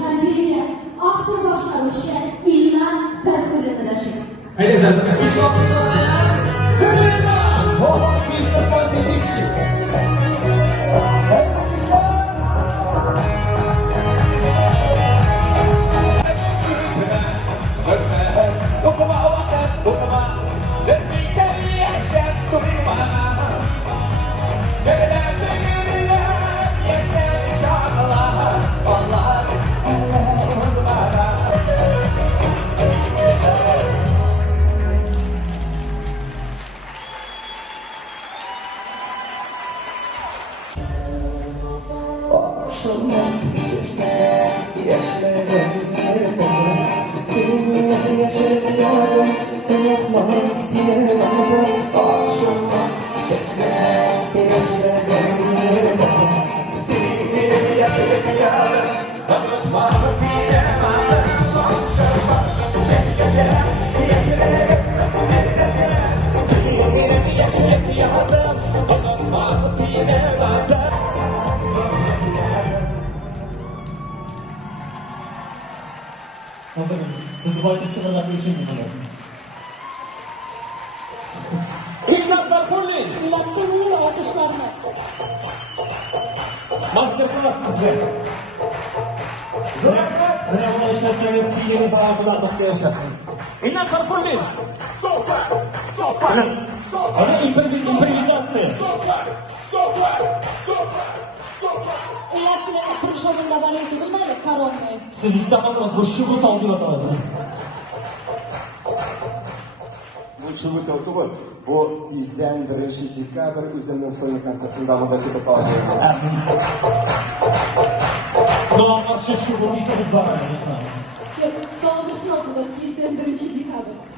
tərbiyəyə, aktor başlamışı İlman Fərqulənələşir. Haydi zaten. İşte ya. Hürriyet! Oh, Mr. Positivci. Hazırız. Kızı bayılışına yaklaşım bunlar. İlkan Farkulli. Lattığını ve alkışlarını. Masterclass sizde. Önemli işletmeniz bir yeni zamanında dostça yaşasın. İlkan Farkulli. Ana improvizacja. Ularsiz turishimda baraka bilmaydi, qaroqmay. Siz istamadınız bu şubut aldı orada. Bu şubut oldu. Bu bizden 1 dekabr o'zimning so'nggi konsertim davomida kutib qoldim. Doğan başka şubut ise biz var. Yo'q, to'g'risi oldi, bizdan 1 dekabr.